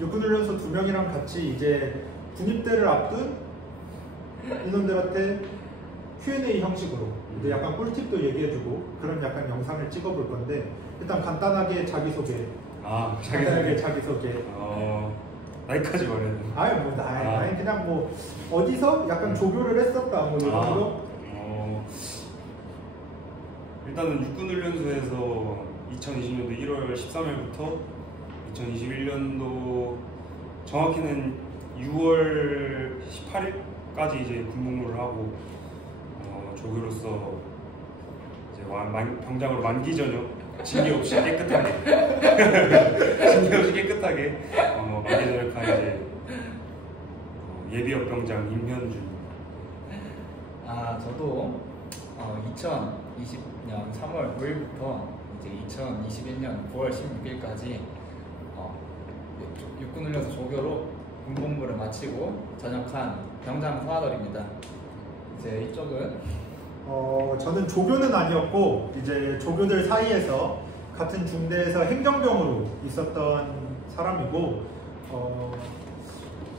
육군훈련소 2명이랑 같이 이제 군입대를 앞둔 인원들한테 Q&A 형식으로 이제 약간 꿀팁도 얘기해주고 그런 약간 영상을 찍어볼 건데, 일단 간단하게 자기소개. 자기소개. 자기소개. 나이까지 말해야 돼. 아니 그냥 뭐 어디서 약간 조교를 했었다 뭐 이런 거. 일단은 육군훈련소에서 2020년도 1월 13일부터 2021년도 정확히는 6월 18일까지 이제 군복무를 하고 조교로서 이제 병장으로 만기 전역 징계 없이 깨끗하게 만기 전역한 이제 예비역 병장 임현준. 저도 2020년 3월 9일부터 이제 2021년 9월 16일까지 육군훈련소 조교로 군복무를 마치고 전역한 병장 소하덜입니다. 이제 이쪽은 저는 조교는 아니었고 이제 조교들 사이에서 같은 중대에서 행정병으로 있었던 사람이고,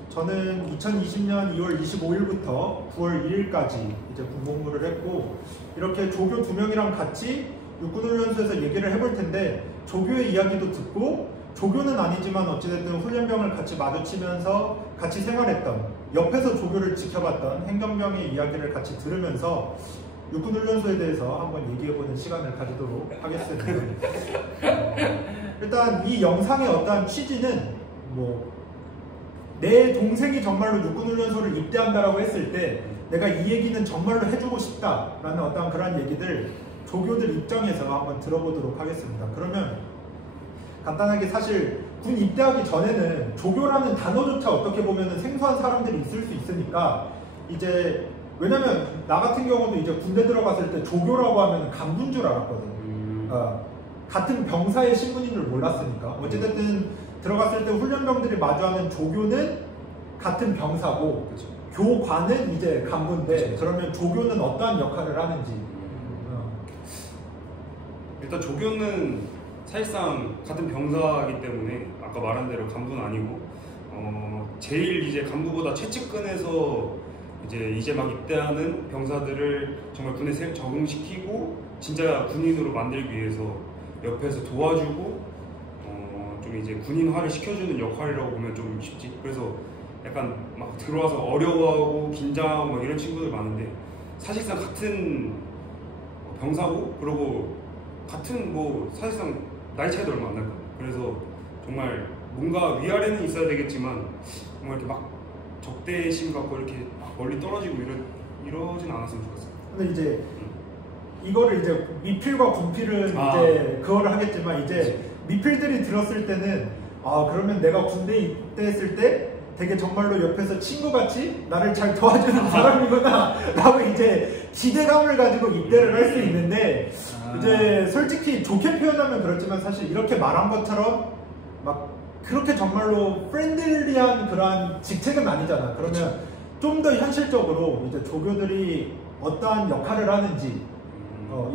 저는 2020년 2월 25일부터 9월 1일까지 이제 군복무를 했고, 이렇게 조교 2명이랑 같이 육군훈련소에서 얘기를 해볼 텐데, 조교의 이야기도 듣고 조교는 아니지만 어찌됐든 훈련병을 같이 마주치면서 같이 생활했던, 옆에서 조교를 지켜봤던 행정병의 이야기를 같이 들으면서 육군훈련소에 대해서 한번 얘기해보는 시간을 가지도록 하겠습니다. 일단 이 영상의 어떠한 취지는 내 동생이 정말로 육군훈련소를 입대한다라고 했을 때 내가 이 얘기는 정말로 해주고 싶다라는 어떤 그런 얘기들 조교들 입장에서 한번 들어보도록 하겠습니다. 그러면 간단하게 사실 군 입대하기 전에는 조교라는 단어조차 어떻게 보면 생소한 사람들이 있을 수 있으니까, 이제 왜냐면 나 같은 경우도 이제 군대 들어갔을 때 조교라고 하면 간부인 줄 알았거든. 같은 병사의 신분인 줄 몰랐으니까. 어찌됐든 들어갔을 때 훈련병들이 마주하는 조교는 같은 병사고, 그쵸. 교관은 이제 간부인데, 그러면 조교는 어떠한 역할을 하는지. 일단 조교는 사실상 같은 병사이기 때문에 아까 말한 대로 간부는 아니고 제일 이제 간부보다 최측근에서 이제 막 입대하는 병사들을 정말 군에 적응시키고 진짜 군인으로 만들기 위해서 옆에서 도와주고 좀 이제 군인화를 시켜주는 역할이라고 보면 좀 쉽지. 그래서 약간 막 들어와서 어려워하고 긴장하고 막 이런 친구들 많은데, 사실상 같은 병사고, 그리고 같은 사실상 나이 차이도 얼마 안 날 거예요. 그래서 정말 뭔가 위아래는 있어야 되겠지만 정말 이렇게 막 적대심 갖고 이렇게 막 멀리 떨어지고 이러진 않았으면 좋겠어요. 근데 이제 이거를 이제 미필과 군필은 이제 그거를 하겠지만, 이제 미필들이 들었을 때는 그러면 내가 군대 입대했을 때 되게 정말로 옆에서 친구같이 나를 잘 도와주는 사람이구나 라고 이제 기대감을 가지고 입대를 할 수 있는데, 이제 솔직히 좋게 표현하면 그렇지만 사실 이렇게 말한 것처럼 막 그렇게 정말로 프렌들리한 그러한 직책은 아니잖아. 그러면 좀 더 현실적으로 이제 조교들이 어떠한 역할을 하는지,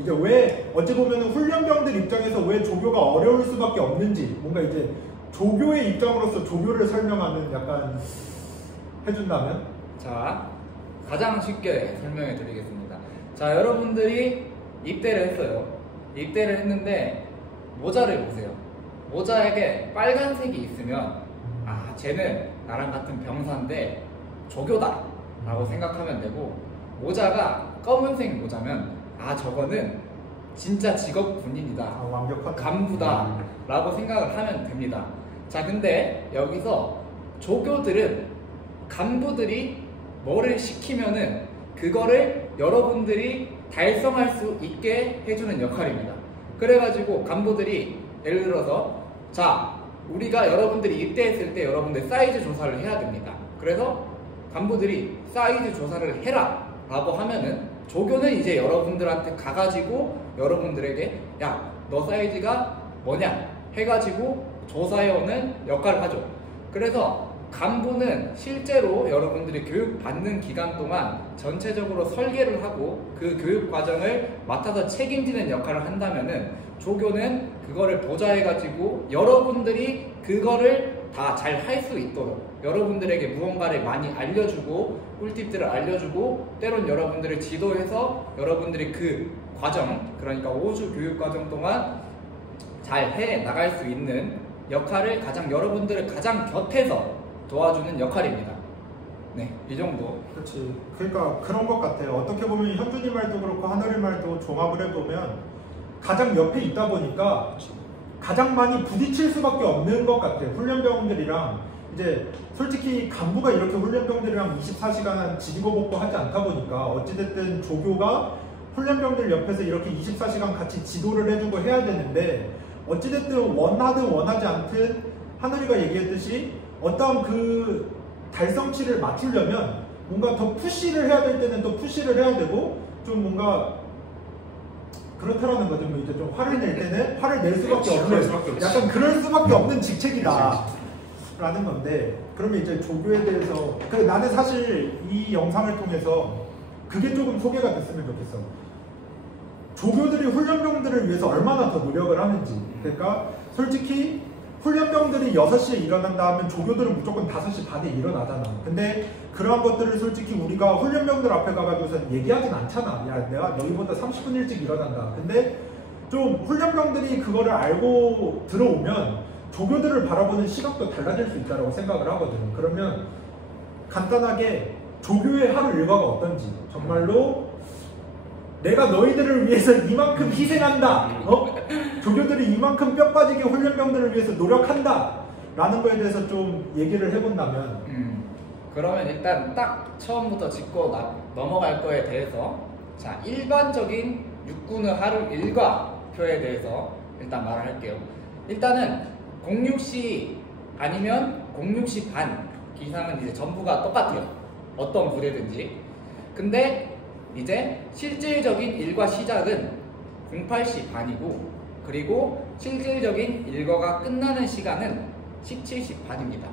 이제 왜 어찌 보면 훈련병들 입장에서 왜 조교가 어려울 수밖에 없는지, 뭔가 이제 조교의 입장으로서 조교를 설명하는 약간 해준다면? 자, 가장 쉽게 설명해 드리겠습니다. 자, 여러분들이 입대를 했어요. 입대를 했는데 모자를 보세요. 모자에게 빨간색이 있으면 쟤는 나랑 같은 병사인데 조교다 라고 생각하면 되고, 모자가 검은색 모자면 저거는 진짜 직업 군인이다, 완벽한 간부다 라고 생각을 하면 됩니다. 자, 근데 여기서 조교들은 간부들이 뭐를 시키면은 그거를 여러분들이 달성할 수 있게 해주는 역할입니다. 그래가지고 간부들이 예를 들어서, 자, 우리가 여러분들이 입대했을 때 여러분들 사이즈 조사를 해야 됩니다. 그래서 간부들이 사이즈 조사를 해라 라고 하면은 조교는 이제 여러분들한테 가가지고 여러분들에게 야, 너 사이즈가 뭐냐 해가지고 조사해오는 역할을 하죠. 그래서 간부는 실제로 여러분들이 교육받는 기간 동안 전체적으로 설계를 하고 그 교육 과정을 맡아서 책임지는 역할을 한다면은, 조교는 그거를 보좌해가지고 여러분들이 그거를 다 잘 할 수 있도록 여러분들에게 무언가를 많이 알려주고 꿀팁들을 알려주고 때론 여러분들을 지도해서 여러분들이 그 과정, 그러니까 5주 교육 과정 동안 잘 해 나갈 수 있는 역할을 여러분들을 가장 곁에서 도와주는 역할입니다. 네, 이 정도. 그렇지. 그러니까 그런 것 같아요. 어떻게 보면 현준이 말도 그렇고 하늘이 말도 종합을 해보면 가장 옆에 있다 보니까 가장 많이 부딪힐 수밖에 없는 것 같아요. 훈련병들이랑 이제 솔직히 간부가 이렇게 훈련병들이랑 24시간 지지고 볶고 하지 않다 보니까 어찌됐든 조교가 훈련병들 옆에서 이렇게 24시간 같이 지도를 해주고 해야 되는데 어찌됐든 원하든 원하지 않든 하늘이가 얘기했듯이 어떤 그 달성치를 맞추려면 뭔가 더 푸시를 해야 될 때는 또 푸시를 해야 되고 좀 뭔가 그렇다라는 거죠. 뭐 이제 좀 화를 낼 때는 화를 낼 수밖에 없는 약간 그럴 수밖에 없는 직책이다 라는 건데 그러면 이제 조교에 대해서 나는 사실 이 영상을 통해서 그게 조금 소개가 됐으면 좋겠어. 조교들이 훈련병들을 위해서 얼마나 더 노력을 하는지. 그러니까 솔직히 훈련병들이 6시에 일어난다 하면 조교들은 무조건 5시 반에 일어나잖아. 근데 그러한 것들을 솔직히 우리가 훈련병들 앞에 가가지고선 얘기하진 않잖아. 야, 내가 너희보다 30분 일찍 일어난다. 근데 좀 훈련병들이 그거를 알고 들어오면 조교들을 바라보는 시각도 달라질 수 있다고 생각을 하거든. 그러면 간단하게 조교의 하루 일과가 어떤지, 정말로 내가 너희들을 위해서 이만큼 희생한다, 조교들이 이만큼 뼈 빠지게 훈련병들을 위해서 노력한다 라는 거에 대해서 좀 얘기를 해본다면 그러면 일단 딱 처음부터 짚고 넘어갈 거에 대해서 자, 일반적인 육군의 하루 일과표에 대해서 일단 말을 할게요. 일단은 06시 아니면 06시 반 기상은 이제 전부가 똑같아요. 어떤 부대든지. 근데 이제 실질적인 일과 시작은 08시 반이고 그리고 실질적인 일과가 끝나는 시간은 17시 반입니다.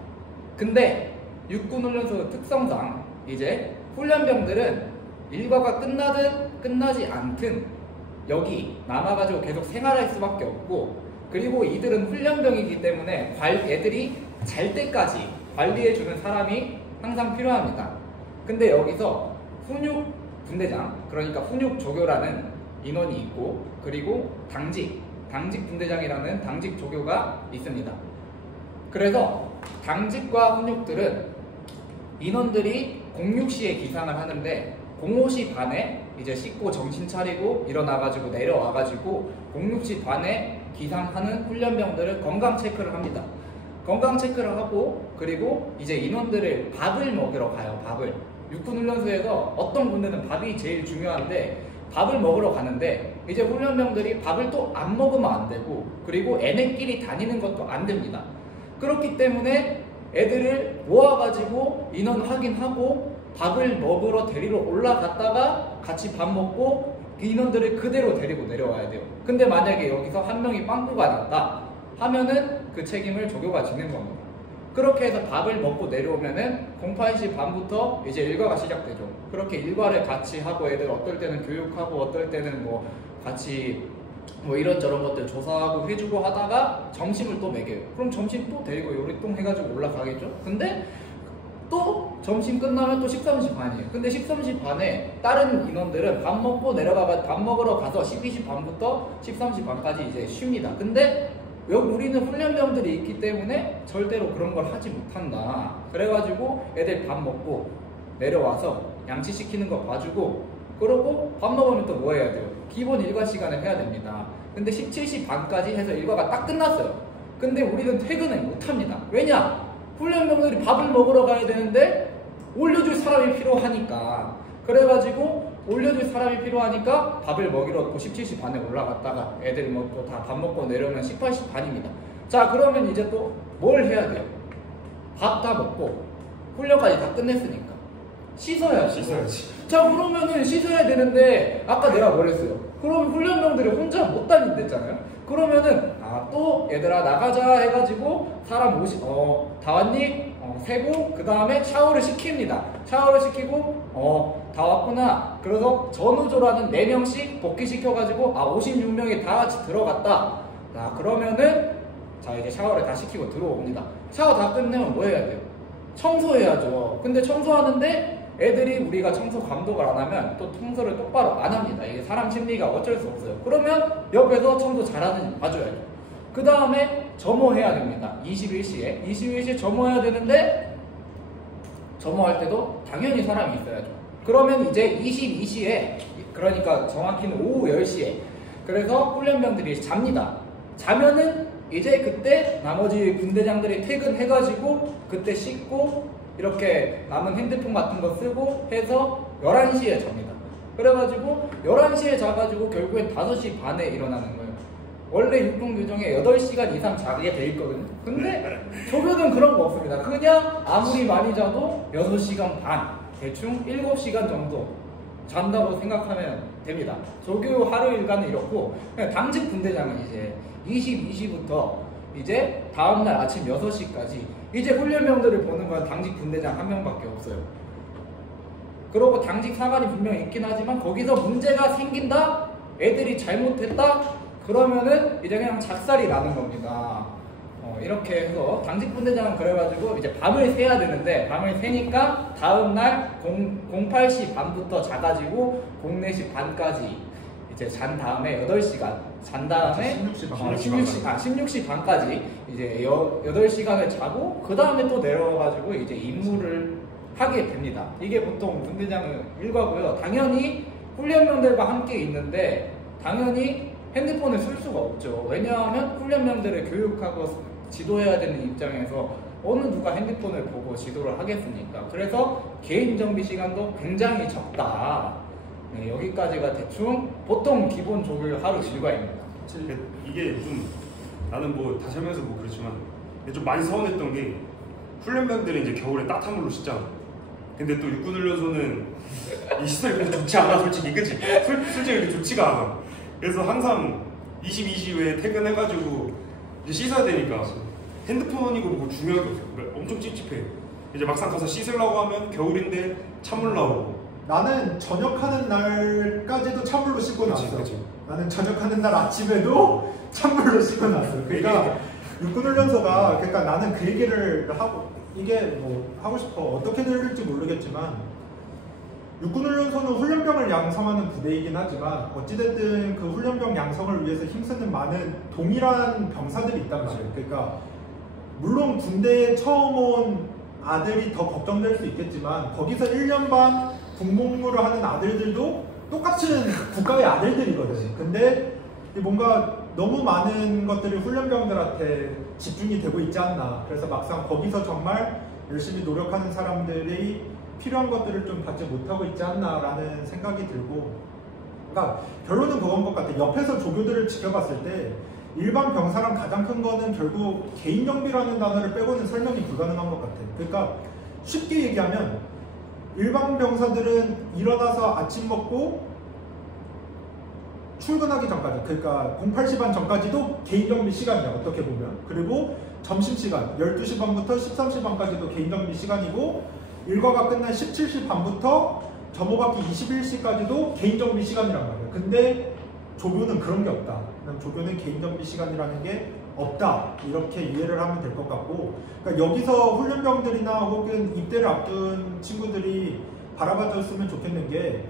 근데 육군훈련소 특성상 이제 훈련병들은 일과가 끝나든 끝나지 않든 여기 남아가지고 계속 생활할 수밖에 없고 그리고 이들은 훈련병이기 때문에 애들이 잘 때까지 관리해주는 사람이 항상 필요합니다. 근데 여기서 훈육 분대장, 그러니까 훈육 조교라는 인원이 있고 그리고 당직 분대장이라는 당직 조교가 있습니다. 그래서 당직과 훈육들은 인원들이 06시에 기상을 하는데 05시 반에 이제 씻고 정신 차리고 일어나가지고 내려와가지고 06시 반에 기상하는 훈련병들을 건강 체크를 합니다. 건강 체크를 하고 그리고 이제 인원들을 밥을 먹으러 가요. 밥을. 육군훈련소에서 어떤 군대는 밥이 제일 중요한데 밥을 먹으러 가는데 이제 훈련병들이 밥을 또 안 먹으면 안 되고 그리고 애네끼리 다니는 것도 안 됩니다. 그렇기 때문에 애들을 모아가지고 인원 확인하고 밥을 먹으러 데리러 올라갔다가 같이 밥 먹고 인원들을 그대로 데리고 내려와야 돼요. 근데 만약에 여기서 한 명이 빵꾸가 났다 하면은 그 책임을 조교가 지는 겁니다. 그렇게 해서 밥을 먹고 내려오면은 08시 반부터 이제 일과가 시작되죠. 그렇게 일과를 같이 하고 애들 어떨 때는 교육하고 어떨 때는 뭐 같이 뭐 이런저런 것들 조사하고 해주고 하다가 점심을 또 먹여요. 그럼 점심 또 데리고 요리똥 해가지고 올라가겠죠? 근데 또 점심 끝나면 또 13시 반이에요. 근데 13시 반에 다른 인원들은 밥 먹고 밥 먹으러 가서 12시 반부터 13시 반까지 이제 쉽니다. 근데 여기 우리는 훈련병들이 있기 때문에 절대로 그런 걸 하지 못한다. 그래가지고 애들 밥 먹고 내려와서 양치시키는 거 봐주고 그러고 밥 먹으면 또 뭐 해야 돼요? 기본 일과 시간을 해야 됩니다. 근데 17시 반까지 해서 일과가 딱 끝났어요. 근데 우리는 퇴근을 못합니다. 왜냐? 훈련병들이 밥을 먹으러 가야 되는데 올려줄 사람이 필요하니까. 그래가지고 올려줄 사람이 필요하니까 밥을 먹이러 또 17시 반에 올라갔다가 애들이 뭐 또 다 밥 먹고 내려오면 18시 반입니다. 자, 그러면 이제 또 뭘 해야 돼요? 밥 다 먹고 훈련까지 다 끝냈으니까 씻어야지. 자, 그러면은 씻어야 되는데 아까 내가 뭐랬어요? 그러면 훈련병들이 혼자 못 다닌댔잖아요. 그러면은 또 얘들아 나가자 해가지고 사람 다 왔니? 세고 그 다음에 샤워를 시킵니다. 샤워를 시키고 다 왔구나. 그래서 전우조라는 4명씩 복귀시켜가지고 56명이 다 같이 들어갔다. 자, 그러면은 자 이제 샤워를 다 시키고 들어옵니다. 샤워 다 끝내면 뭐 해야 돼요? 청소해야죠. 근데 청소하는데 애들이 우리가 청소 감독을 안 하면 또 청소를 똑바로 안 합니다. 이게 사람 심리가 어쩔 수 없어요. 그러면 옆에서 청소 잘하는지 봐줘야죠. 그 다음에 점호해야 됩니다. 21시에 점호해야 되는데 점호할 때도 당연히 사람이 있어야죠. 그러면 이제 22시에, 그러니까 정확히는 오후 10시에, 그래서 훈련병들이 잡니다. 자면은 이제 그때 나머지 분대장들이 퇴근해가지고 그때 씻고 이렇게 남은 핸드폰 같은 거 쓰고 해서 11시에 잡니다. 그래가지고 11시에 자가지고 결국엔 5시 반에 일어나는 거예요. 원래 육군 규정에 8시간 이상 자게 돼 있거든요. 근데 조교는 그런 거 없습니다. 그냥 아무리 많이 자도 6시간 반, 대충 7시간 정도 잔다고 생각하면 됩니다. 조교 하루 일과는 이렇고, 당직 분대장은 이제 22시부터 이제 다음날 아침 6시까지 이제 훈련병들을 보는 건 당직 분대장 한 명밖에 없어요. 그러고 당직 사관이 분명히 있긴 하지만 거기서 문제가 생긴다? 애들이 잘못했다? 그러면은 이제 그냥 작살이 나는 겁니다. 이렇게 해서 당직 분대장은 그래가지고 이제 밤을 새야 되는데, 밤을 새니까 다음날 08시 반부터 자가지고 04시 반까지 이제 잔 다음에 8시간 잔 다음에 16시 반까지 이제 8시간을 자고 그 다음에 또 내려와가지고 이제 임무를 하게 됩니다. 이게 보통 분대장의 일과고요. 당연히 훈련병들과 함께 있는데 당연히 핸드폰을 쓸 수가 없죠. 왜냐하면 훈련병들을 교육하고 지도해야 되는 입장에서 어느 누가 핸드폰을 보고 지도를 하겠습니까? 그래서 개인 정비 시간도 굉장히 적다. 네, 여기까지가 대충 보통 기본 조교 하루 일과입니다. 이게 좀 나는 뭐 다시 하면서 뭐 그렇지만 좀 많이 서운했던 게 훈련병들이 이제 겨울에 따뜻한 물로 씻잖아. 근데 또 육군훈련소는 이 시설이 그렇게 좋지 않아, 솔직히. 그치? 솔직히 이렇게 좋지가 않아. 그래서 항상 22시 후에 퇴근해가지고 이제 씻어야 되니까 핸드폰이고 뭐 중요한 게 없어. 엄청 찝찝해. 이제 막상 가서 씻으려고 하면 겨울인데 찬물 나오고. 나는 전역하는 날까지도 찬물로 씻고 그치, 났어. 그치. 나는 전역하는 날 아침에도 찬물로 씻고 났어. 그러니까 육군훈련소가, 그러니까 나는 그 얘기를 하고, 이게 뭐 하고 싶어. 어떻게 들릴지 모르겠지만 육군훈련소는 훈련병을 양성하는 부대이긴 하지만 어찌됐든 그 훈련병 양성을 위해서 힘쓰는 많은 동일한 병사들이 있단 말이에요. 그러니까 물론 군대에 처음 온 아들이 더 걱정될 수 있겠지만 거기서 1년 반 군복무를 하는 아들들도 똑같은 국가의 아들들이거든. 근데 뭔가 너무 많은 것들이 훈련병들한테 집중이 되고 있지 않나. 그래서 막상 거기서 정말 열심히 노력하는 사람들이 필요한 것들을 좀 받지 못하고 있지 않나 라는 생각이 들고, 그러니까 결론은 그건 것 같아. 옆에서 조교들을 지켜봤을 때 일반 병사랑 가장 큰 거는 결국 개인정비라는 단어를 빼고는 설명이 불가능한 것 같아. 그러니까 쉽게 얘기하면 일반 병사들은 일어나서 아침 먹고 출근하기 전까지, 그러니까 08시 반 전까지도 개인정비 시간이야, 어떻게 보면. 그리고 점심시간 12시 반부터 13시 반까지도 개인정비 시간이고, 일과가 끝난 17시 반부터 점호받기 21시까지도 개인정비 시간이란 말이야. 근데 조교는 그런 게 없다. 조교는 개인정비 시간이라는 게 없다. 이렇게 이해를 하면 될 것 같고, 그러니까 여기서 훈련병들이나 혹은 입대를 앞둔 친구들이 바라봐줬으면 좋겠는 게,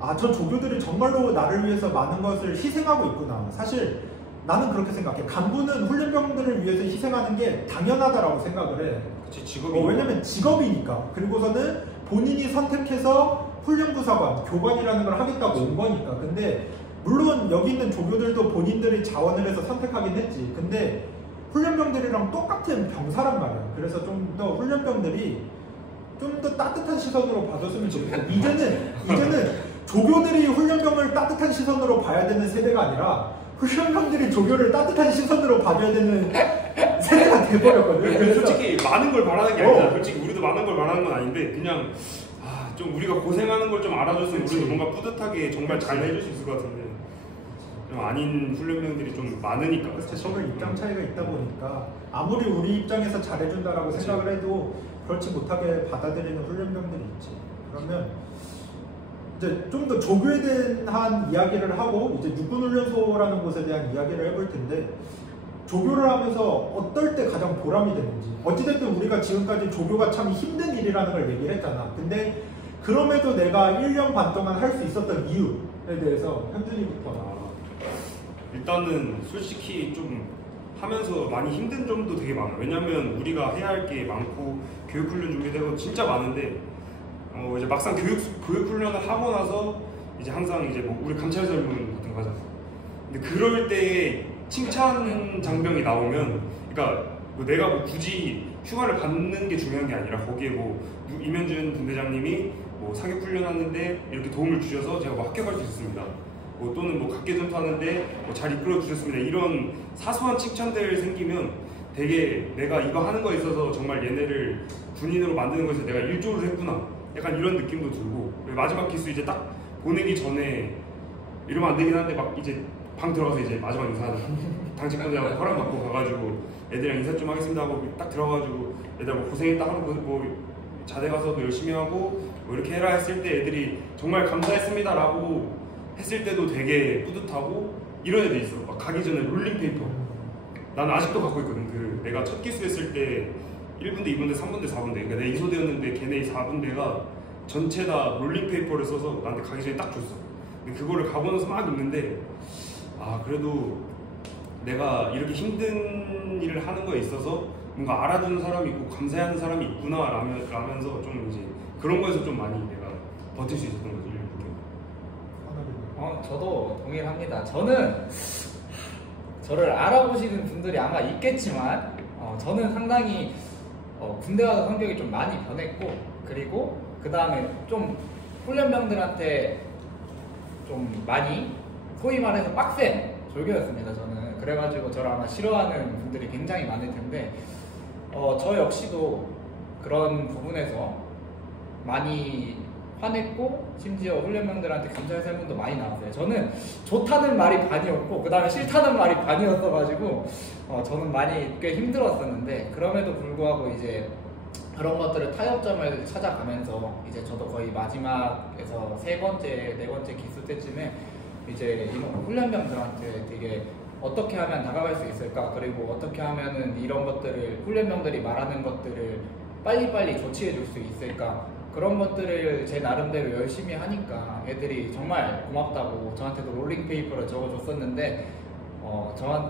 아, 저 조교들이 정말로 나를 위해서 많은 것을 희생하고 있구나. 사실 나는 그렇게 생각해. 간부는 훈련병들을 위해서 희생하는 게 당연하다라고 생각을 해. 그치, 직업이. 왜냐면 직업이니까. 그리고서는 본인이 선택해서 훈련부사관, 교관이라는 걸 하겠다고 온 거니까. 근데 물론 여기 있는 조교들도 본인들이 자원을 해서 선택하긴 했지. 근데 훈련병들이랑 똑같은 병사란 말이야. 그래서 좀 더 훈련병들이 좀 더 따뜻한 시선으로 봐줬으면 좋겠고, 이제는 조교들이 훈련병을 따뜻한 시선으로 봐야 되는 세대가 아니라 훈련병들이 조교를 따뜻한 시선으로 봐줘야 되는 세대가 돼버렸거든. 솔직히 많은 걸 바라는 게 아니잖아. 솔직히 우리도 많은 걸 바라는 건 아닌데, 그냥 좀 우리가 고생하는 걸 좀 알아줬으면 우리도 뭔가 뿌듯하게 정말 잘 해줄 수 있을 것 같은데, 좀 아닌 훈련병들이 좀 많으니까. 서로 입장 차이가 있다 보니까 아무리 우리 입장에서 잘해준다라고 생각을 해도 그렇지 못하게 받아들이는 훈련병들이 있지. 그러면 이제 좀 더 조교에 대한 이야기를 하고 이제 육군훈련소라는 곳에 대한 이야기를 해볼 텐데, 조교를 하면서 어떨 때 가장 보람이 됐는지. 어찌됐든 우리가 지금까지 조교가 참 힘든 일이라는 걸 얘기했잖아. 근데 그럼에도 내가 1년 반 동안 할 수 있었던 이유에 대해서 현준이부터. 일단은 솔직히 좀 하면서 많이 힘든 점도 되게 많아. 왜냐면 우리가 해야 할 게 많고 교육 훈련 준비되고 진짜 많은데 이제 막상 교육 훈련을 하고 나서 이제 항상 이제 뭐 우리 감찰 설문 같은 거 하잖아. 근데 그럴 때 칭찬 장병이 나오면, 그러니까 뭐 내가 뭐 굳이 휴가를 받는 게 중요한 게 아니라 거기에 뭐 이면준 분대장님이 뭐 사격 훈련하는데 이렇게 도움을 주셔서 제가 뭐 합격할 수 있습니다. 뭐 또는 뭐 각계전투 하는데 뭐 잘 이끌어 주셨습니다. 이런 사소한 칭찬들 생기면 되게 내가 이거 하는 거에 있어서 정말 얘네를 군인으로 만드는 것에 내가 일조를 했구나. 약간 이런 느낌도 들고, 마지막 기수 이제 딱 보내기 전에 이러면 안 되긴 한데 막 이제 방 들어가서 이제 마지막 인사하자. 당직관장한테 허락 받고 가가지고 애들이랑 인사 좀 하겠습니다 하고 딱 들어가가지고 애들 뭐 고생했다 하고 뭐 자대 가서도 열심히 하고 뭐 이렇게 해라 했을 때 애들이 정말 감사했습니다 라고 했을 때도 되게 뿌듯하고 이런 애들 있어. 막 가기 전에 롤링페이퍼 나는 아직도 갖고 있거든. 그 내가 첫 기수 했을 때 1분대, 2분대, 3분대, 4분대, 그러니까 내 이소대였는데 걔네 4분대가 전체 다 롤링페이퍼를 써서 나한테 가기 전에 딱 줬어. 근데 그거를 가고 나서 막 읽는데 그래도 내가 이렇게 힘든 일을 하는 거에 있어서 뭔가 알아주는 사람이 있고 감사해하는 사람이 있구나 라면서 좀 이제 그런 거에서 좀 많이 내가 버틸 수 있었던 거지. 저도 동일합니다. 저는 저를 알아보시는 분들이 아마 있겠지만 저는 상당히 군대 가서 성격이 좀 많이 변했고, 그리고 그 다음에 좀 훈련병들한테 좀 많이 소위 말해서 빡센 조교였습니다. 저는 그래가지고 저를 아마 싫어하는 분들이 굉장히 많을 텐데 저 역시도 그런 부분에서 많이 화냈고, 심지어 훈련병들한테 감사의 설문도 많이 나왔어요. 저는 좋다는 말이 반이었고 그 다음에 싫다는 말이 반이었어가지고 저는 많이 꽤 힘들었었는데, 그럼에도 불구하고 이제 그런 것들을 타협점을 찾아가면서 이제 저도 거의 마지막에서 네 번째 기수 때쯤에 이제 훈련병들한테 되게 어떻게 하면 다가갈 수 있을까, 그리고 어떻게 하면은 이런 것들을 훈련병들이 말하는 것들을 빨리빨리 조치해 줄 수 있을까, 그런 것들을 제 나름대로 열심히 하니까 애들이 정말 고맙다고 저한테도 롤링페이퍼를 적어줬었는데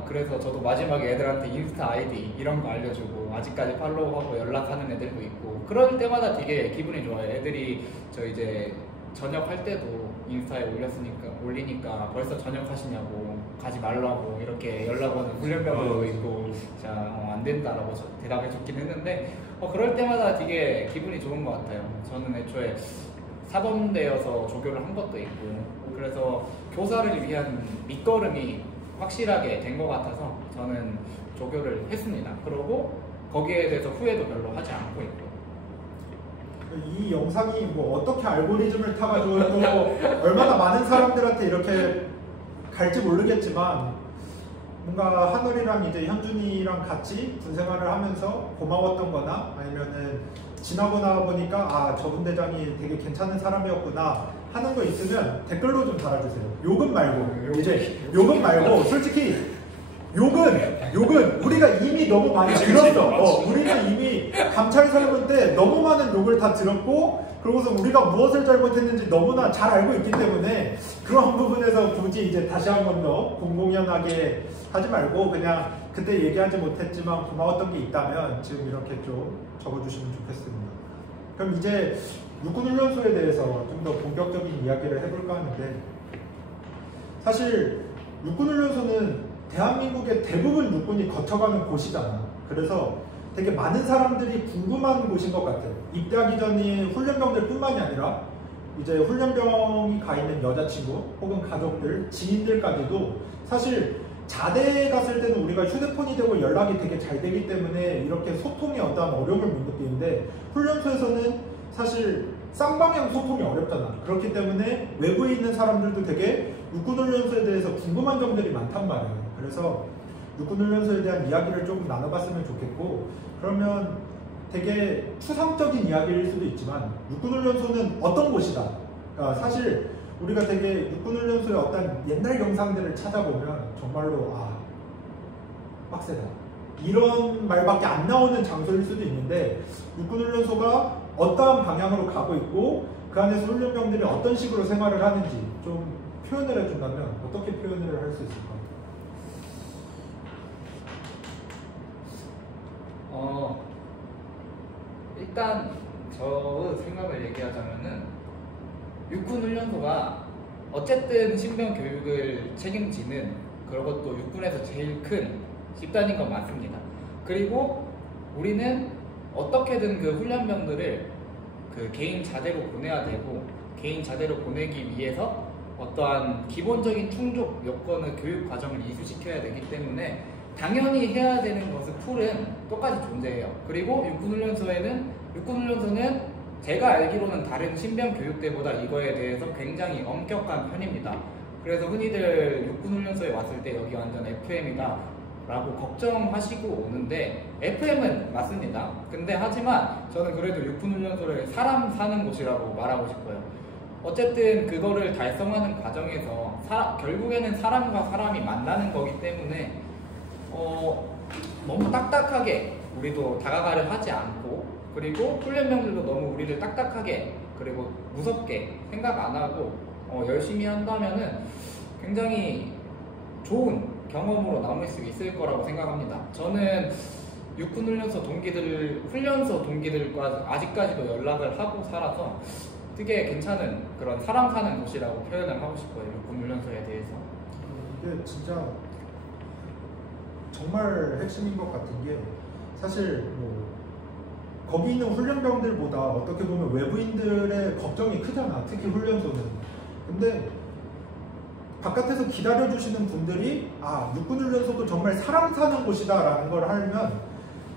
그래서 저도 마지막에 애들한테 인스타 아이디 이런 거 알려주고 아직까지 팔로우하고 연락하는 애들도 있고, 그럴 때마다 되게 기분이 좋아요. 애들이 저 이제 전역할 때도 인스타에 올리니까 벌써 전역하시냐고, 가지 말라고 이렇게 연락 오는 훈련병들도 있고, 안 된다라고 대답해 줬긴 했는데 그럴 때마다 되게 기분이 좋은 것 같아요. 저는 애초에 사범대여서 조교를 한 것도 있고, 그래서 교사를 위한 밑거름이 확실하게 된 것 같아서 저는 조교를 했습니다. 그리고 거기에 대해서 후회도 별로 하지 않고 있고. 이 영상이 뭐 어떻게 알고리즘을 타가지고 또 얼마나 많은 사람들한테 이렇게 갈지 모르겠지만, 뭔가 하늘이랑 이제 현준이랑 같이 군 생활을 하면서 고마웠던 거나 아니면은 지나고 나와 보니까 저분 대장이 되게 괜찮은 사람이었구나 하는 거 있으면 댓글로 좀 달아주세요. 욕은 말고, 이제 욕은 말고, 솔직히 욕은 우리가 이미 너무 많이 들었어. 우리는 이미 감찰 설문 때 너무 많은 욕을 다 들었고, 그러고서 우리가 무엇을 잘못했는지 너무나 잘 알고 있기 때문에 그런 부분에서 굳이 이제 다시 한 번 더 공공연하게 하지 말고 그냥 그때 얘기하지 못했지만 고마웠던 게 있다면 지금 이렇게 좀 적어주시면 좋겠습니다. 그럼 이제 육군훈련소에 대해서 좀 더 본격적인 이야기를 해볼까 하는데, 사실 육군훈련소는 대한민국의 대부분 육군이 거쳐가는 곳이잖아. 그래서 되게 많은 사람들이 궁금한 곳인 것 같아요. 입대하기 전인 훈련병들 뿐만이 아니라 이제 훈련병이 가 있는 여자친구 혹은 가족들, 지인들까지도 사실 자대에 갔을 때는 우리가 휴대폰이 되고 연락이 되게 잘 되기 때문에 이렇게 소통에 어떤 어려움을 못 느끼는데, 훈련소에서는 사실 쌍방향 소통이 어렵잖아. 그렇기 때문에 외부에 있는 사람들도 되게 육군훈련소에 대해서 궁금한 점들이 많단 말이에요. 그래서 육군훈련소에 대한 이야기를 조금 나눠봤으면 좋겠고, 그러면 되게 추상적인 이야기일 수도 있지만 육군훈련소는 어떤 곳이다. 그러니까 사실 우리가 되게 육군훈련소의 어떤 옛날 영상들을 찾아보면 정말로 빡세다. 이런 말밖에 안 나오는 장소일 수도 있는데 육군훈련소가 어떠한 방향으로 가고 있고 그 안에서 훈련병들이 어떤 식으로 생활을 하는지 좀 표현을 해준다면 어떻게 표현을 할 수 있을까? 일단 저의 생각을 얘기하자면은 육군훈련소가 어쨌든 신병 교육을 책임지는 그런 것도 육군에서 제일 큰 집단인 건 맞습니다. 그리고 우리는 어떻게든 그 훈련병들을 그 개인 자대로 보내야 되고 개인 자대로 보내기 위해서 어떠한 기본적인 충족 요건의 교육 과정을 이수시켜야 되기 때문에 당연히 해야 되는 것은 풀은 똑같이 존재해요. 그리고 육군훈련소는 제가 알기로는 다른 신병 교육대보다 이거에 대해서 굉장히 엄격한 편입니다. 그래서 흔히들 육군훈련소에 왔을 때 여기 완전 FM이다 라고 걱정하시고 오는데 FM은 맞습니다. 근데 하지만 저는 그래도 육군훈련소를 사람 사는 곳이라고 말하고 싶어요. 어쨌든 그거를 달성하는 과정에서 결국에는 사람과 사람이 만나는 거기 때문에 너무 딱딱하게 우리도 다가가려 하지 않고 그리고 훈련병들도 너무 우리를 딱딱하게 그리고 무섭게 생각 안 하고 열심히 한다면은 굉장히 좋은 경험으로 남을 수 있을 거라고 생각합니다. 저는 육군훈련소 훈련소 동기들과 아직까지도 연락을 하고 살아서 되게 괜찮은 그런 사람 사는 곳이라고 표현을 하고 싶어요. 육군훈련소에 대해서. 이게 진짜 정말 핵심인 것 같은 게 사실 뭐 거기 있는 훈련병들보다 어떻게 보면 외부인들의 걱정이 크잖아. 특히 훈련소는. 근데 바깥에서 기다려주시는 분들이 육군훈련소도 정말 사람 사는 곳이다 라는 걸 하면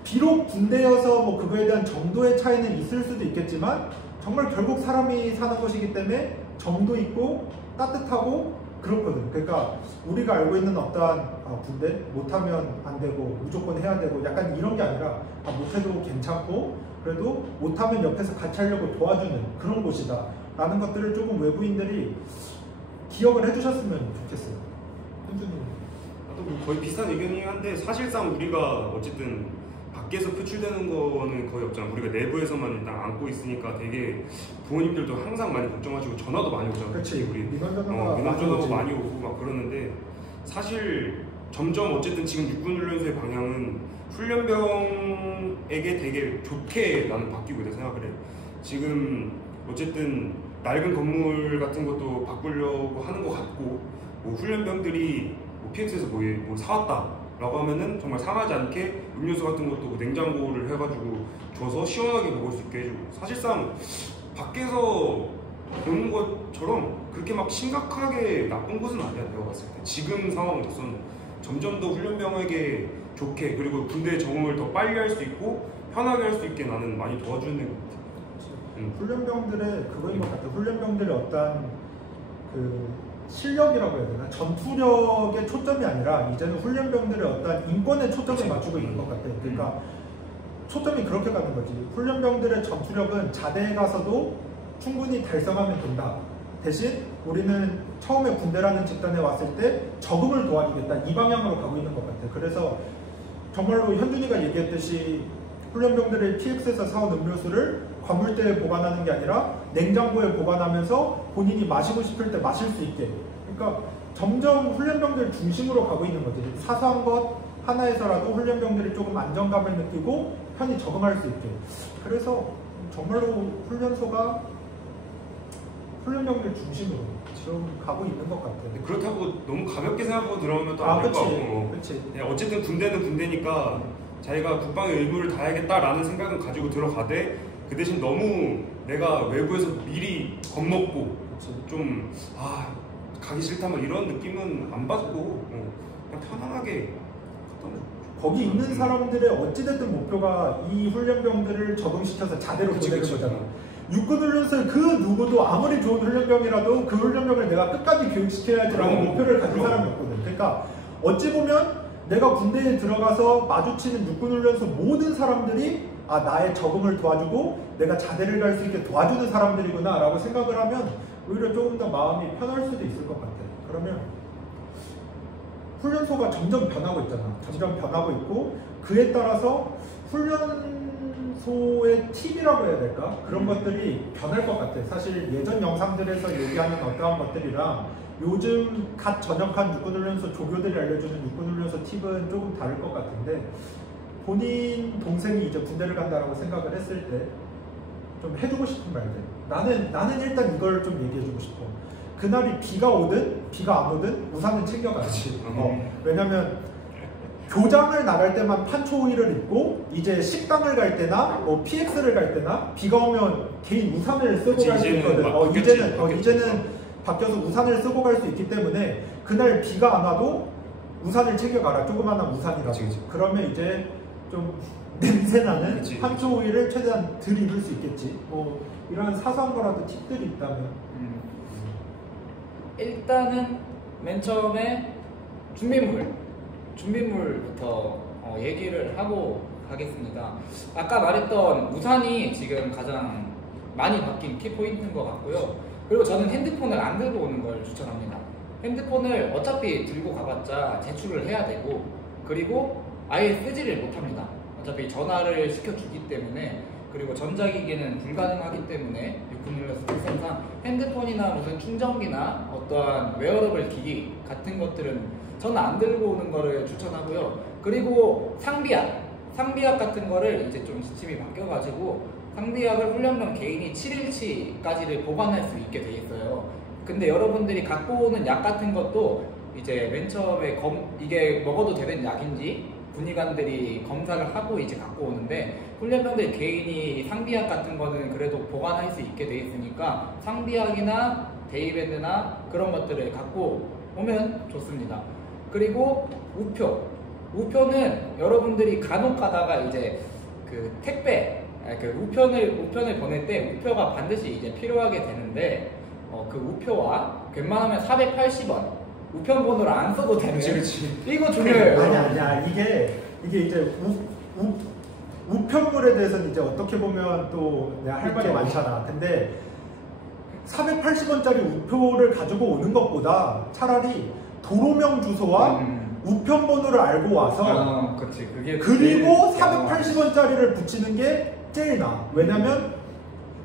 비록 군대여서 뭐 그거에 대한 정도의 차이는 있을 수도 있겠지만 정말 결국 사람이 사는 곳이기 때문에 정도 있고 따뜻하고 그렇거든. 그러니까 우리가 알고 있는 어떠한 군대 못하면 안 되고 무조건 해야 되고 약간 이런 게 아니라 못해도 괜찮고 그래도 못하면 옆에서 같이 하려고 도와주는 그런 곳이다 라는 것들을 조금 외부인들이 기억을 해주셨으면 좋겠어요. 현준님. 뭐 거의 비슷한 의견이긴 한데 사실상 우리가 어쨌든 밖에서 표출되는 거는 거의 없잖아. 우리가 내부에서만 일단 안고 있으니까 되게 부모님들도 항상 많이 걱정하시고 전화도 많이 오잖아. 그렇지. 우리 민원 전화가 많이 오고 막 그러는데 사실 점점 어쨌든 지금 육군훈련소의 방향은 훈련병에게 되게 좋게 나는 바뀌고 있다 생각을 해. 지금 어쨌든 낡은 건물 같은 것도 바꾸려고 하는 것 같고 뭐 훈련병들이 뭐 PX에서 뭐 사왔다 라고 하면은 정말 상하지 않게 음료수 같은 것도 뭐 냉장고를 해가지고 줘서 시원하게 먹을 수 있게 해주고 사실상 밖에서 보는 것처럼 그렇게 막 심각하게 나쁜 것은 아니야. 내가 봤을 때 지금 상황으로서는 점점 더 훈련병에게 좋게 그리고 군대에 적응을 더 빨리 할 수 있고 편하게 할 수 있게 나는 많이 도와주는 것 같아. 훈련병들의 그거인 것 같아. 훈련병들의 어떤 그 실력이라고 해야 되나? 전투력의 초점이 아니라 이제는 훈련병들의 어떤 인권에 초점을 맞추고 있는 것 같아. 그러니까 초점이 그렇게 가는 거지. 훈련병들의 전투력은 자대에 가서도 충분히 달성하면 된다. 대신 우리는 처음에 군대라는 집단에 왔을 때 적응을 도와주겠다. 이 방향으로 가고 있는 것 같아. 그래서 정말로 현준이가 얘기했듯이 훈련병들의 PX에서 사온 음료수를 관물대에 보관하는 게 아니라 냉장고에 보관하면서 본인이 마시고 싶을 때 마실 수 있게. 그러니까 점점 훈련병들 중심으로 가고 있는 거지. 사소한 것 하나에서라도 훈련병들이 조금 안정감을 느끼고 편히 적응할 수 있게. 그래서 정말로 훈련소가 훈련병들 중심으로 지금 가고 있는 것 같아요. 그렇다고 너무 가볍게 생각하고 들어오면 또 안 될 것 같고. 그치. 어쨌든 군대는 군대니까 자기가 국방의 의무를 다해야겠다라는 생각은 가지고 들어가되 그 대신 너무 내가 외부에서 미리 겁먹고 좀 가기 싫다면 이런 느낌은 안 받고 그냥 편안하게 갔다 오면 거기 있는 사람들의 어찌됐든 목표가 이 훈련병들을 적응시켜서 자대로 보내는 거잖아. 육군훈련소에 그 누구도 아무리 좋은 훈련병이라도 그 훈련병을 내가 끝까지 교육시켜야지라는 목표를 가진 사람이 없거든. 그러니까 어찌 보면 내가 군대에 들어가서 마주치는 육군훈련소 모든 사람들이 나의 적응을 도와주고 내가 자대를 갈 수 있게 도와주는 사람들이구나 라고 생각을 하면 오히려 조금 더 마음이 편할 수도 있을 것 같아. 그러면 훈련소가 점점 변하고 있잖아. 점점 변하고 있고 그에 따라서 훈련소의 팁이라고 해야 될까? 그런 것들이 변할 것 같아. 사실 예전 영상들에서 얘기하는 어떠한 것들이랑 요즘 갓 전역한 육군훈련소 조교들이 알려주는 육군훈련소 팁은 조금 다를 것 같은데 본인 동생이 이제 군대를 간다라고 생각을 했을 때 좀 해주고 싶은 말들. 나는 일단 이걸 좀 얘기해주고 싶어. 그날이 비가 오든 비가 안 오든 우산은 챙겨가지. 왜냐면 교장을 나갈 때만 판초우이를 입고 이제 식당을 갈 때나 뭐 PX를 갈 때나 비가 오면 개인 우산을 쓰고 갈 수 있거든. 이제는 바뀌어서 우산을 쓰고 갈 수 있기 때문에 그날 비가 안 와도 우산을 챙겨가라. 조그마한 우산이라도. 그러면 이제 좀 냄새나는 판초우이를 최대한 덜 입을 수 있겠지. 뭐 이런 사소한 거라도 팁들이 있다면. 일단은 맨 처음에 준비물부터 얘기를 하고 가겠습니다. 아까 말했던 우산이 지금 가장 많이 바뀐 키포인트인 것 같고요. 그리고 저는 핸드폰을 안 들고 오는 걸 추천합니다. 핸드폰을 어차피 들고 가봤자 제출을 해야 되고 그리고 아예 쓰지를 못합니다. 어차피 전화를 시켜주기 때문에 그리고 전자기기는 불가능하기 때문에 육군훈련소 특성상 핸드폰이나 무슨 충전기나 어떠한 웨어러블 기기 같은 것들은 저는 안 들고 오는 거를 추천하고요. 그리고 상비약 같은 거를 이제 좀 시스템이 바뀌어가지고 상비약을 훈련병 개인이 7일치까지를 보관할 수 있게 돼 있어요. 근데 여러분들이 갖고 오는 약 같은 것도 이제 맨 처음에 이게 먹어도 되는 약인지 군의관들이 검사를 하고 이제 갖고 오는데 훈련병들 개인이 상비약 같은 거는 그래도 보관할 수 있게 돼 있으니까 상비약이나 데이밴드나 그런 것들을 갖고 오면 좋습니다. 그리고 우표는 여러분들이 간혹 가다가 이제 그 택배 우편을 보낼 때 우표가 반드시 이제 필요하게 되는데 그 우표와 웬만하면 480원 우편 번호를 안 써도 되는. 이거 중요해요. 아니야. 이게 이제 우편물에 대해서는 이제 어떻게 보면 또 내가 할 말이 많잖아. 근데 480원짜리 우표를 가지고 오는 것보다 차라리 도로명 주소와 우편 번호를 알고 와서 그리고 480원짜리를 붙이는 게 제일 나아. 왜냐면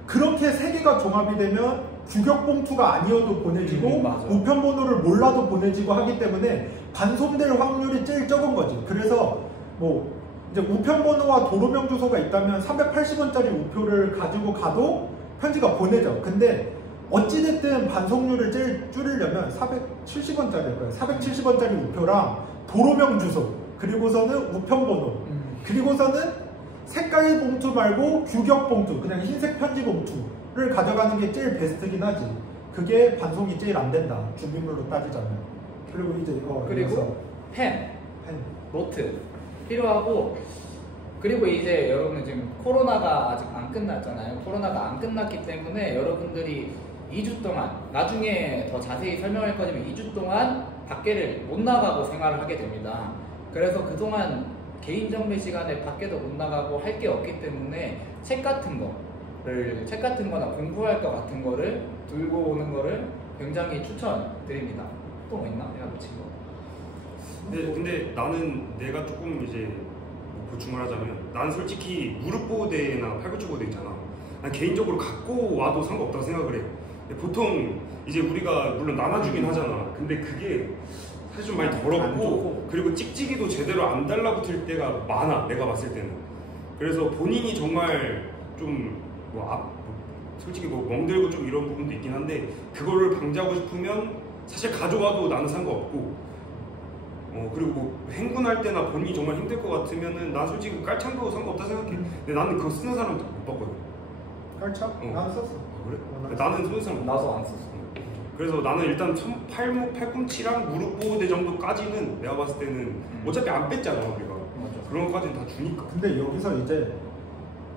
그렇게 세 개가 종합이 되면 규격 봉투가 아니어도 보내지고 우편 번호를 몰라도 보내지고 하기 때문에 반송될 확률이 제일 적은 거지. 그래서 뭐 이제 우편 번호와 도로명 주소가 있다면 380원짜리 우표를 가지고 가도 편지가 보내져. 근데 어찌됐든 반송률을 제일 줄이려면 470원짜리일 거예요. 470원짜리 우표랑 도로명 주소 그리고서는 우편 번호 그리고서는 색깔 봉투 말고 규격 봉투 그냥 흰색 편지 봉투를 가져가는 게 제일 베스트긴 하지. 그게 반송이 제일 안 된다. 준비물로 따지자면. 그리고 이제 그리고 펜, 노트 필요하고 그리고 이제 여러분은 지금 코로나가 아직 안 끝났잖아요. 코로나가 안 끝났기 때문에 여러분들이 2주 동안 나중에 더 자세히 설명할 거지만 2주 동안 밖에를 못 나가고 생활을 하게 됩니다. 그래서 그동안 개인 정비 시간에 밖에도 못 나가고 할 게 없기 때문에 책 같은 거나 공부할 것 같은 거를 들고 오는 거를 굉장히 추천드립니다. 또 뭐 있나? 내가 놓친 거. 근데 나는 내가 조금 이제 보충을 하자면 난 솔직히 무릎 보호대나 팔꿈치 보호대 있잖아. 난 개인적으로 갖고 와도 상관없다고 생각을 해. 보통 이제 우리가 물론 나눠주긴 하잖아. 근데 그게 사실 좀 많이 더럽고 그리고 찍찍이도 제대로 안 달라붙을 때가 많아. 내가 봤을 때는. 그래서 본인이 정말 좀 솔직히 멍들고 좀 이런 부분도 있긴 한데 그거를 방지하고 싶으면 사실 가져와도 나는 상관없고 그리고 뭐 행군할 때나 본인이 정말 힘들 것 같으면은 난 솔직히 깔창도 상관없다 생각해. 근데 나는 그거 쓰는 사람도 못 봤거든. 깔창? 나는 썼어. 그래? 나는 쓰는 사람 나도 안 썼어. 그래서 나는 일단 팔꿈치랑 무릎 보호대 정도까지는 내가 봤을 때는 어차피 안 뺐잖아 우리가. 그런 것까지는 다 주니까. 근데 여기서 이제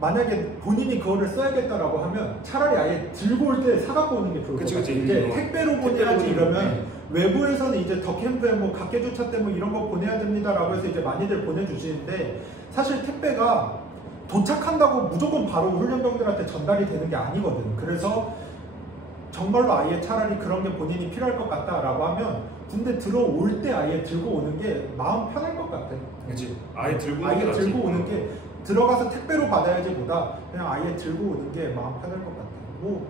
만약에 본인이 그거를 써야겠다라고 하면 차라리 아예 들고 올 때 사갖고 오는 게 좋을 것 같아요. 이제 택배로 보내야지 이러면 외부에서는 이제 더 캠프에 뭐 각계주차 때 뭐 이런 거 보내야 됩니다라고 해서 이제 많이들 보내주시는데 사실 택배가 도착한다고 무조건 바로 훈련병들한테 전달이 되는 게 아니거든. 그래서 정말로 아예 차라리 그런 게 본인이 필요할 것 같다라고 하면 군대 들어올 때 아예 들고 오는 게 마음 편할 것 같아. 그렇지. 아예 들고 오는 아예 게 낫지. 들고 오는 게 들어가서 택배로 받아야지보다 그냥 아예 들고 오는 게 마음 편할 것 같아. 뭐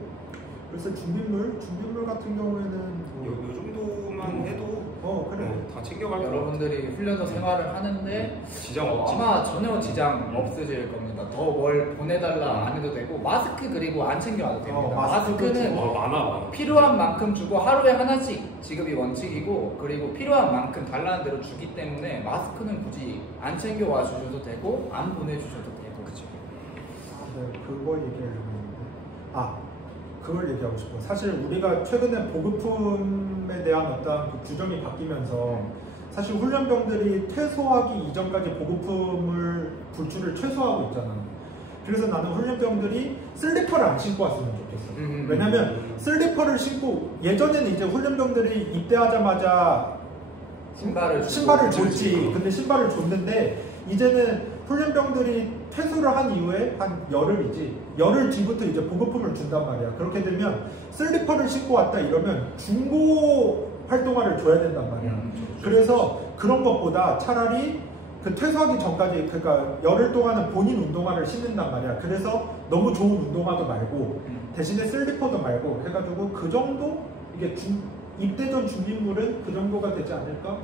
그래서 준비물 같은 경우에는 뭐, 요 정도만 해도 그래. 다 챙겨갈 거 여러분들이 훈련소 생활을 하는데 지장 없지. 아마 전혀 지장 없으실 겁니다. 더 뭘 보내달라 안 해도 되고 마스크 그리고 안 챙겨와도 됩니다. 마스크는 많아. 필요한 만큼 주고 하루에 하나씩 지급이 원칙이고 그리고 필요한 만큼 달라는 대로 주기 때문에 마스크는 굳이 안 챙겨와 주셔도 되고 안 보내주셔도 되고 그치. 네, 그거 얘기하려고 했는데 그걸 얘기하고 싶어. 사실 우리가 최근에 보급품에 대한 어떤 그 규정이 바뀌면서 사실 훈련병들이 퇴소하기 이전까지 보급품을 불출을 최소화하고 있잖아. 그래서 나는 훈련병들이 슬리퍼를 안 신고 왔으면 좋겠어. 왜냐면 슬리퍼를 신고 예전에는 이제 훈련병들이 입대하자마자 신발을 줬지. 근데 신발을 줬는데 이제는 훈련병들이 퇴소를 한 이후에 한 열흘 뒤부터 이제 보급품을 준단 말이야. 그렇게 되면 슬리퍼를 신고 왔다 이러면 중고 활동화를 줘야 된단 말이야. 그래서 그런 것보다 차라리 그 퇴소하기 전까지 그러니까 열흘 동안은 본인 운동화를 신는단 말이야. 그래서 너무 좋은 운동화도 말고 대신에 슬리퍼도 말고 해가지고 그 정도 이게 입대 전 준비물은 그 정도가 되지 않을까?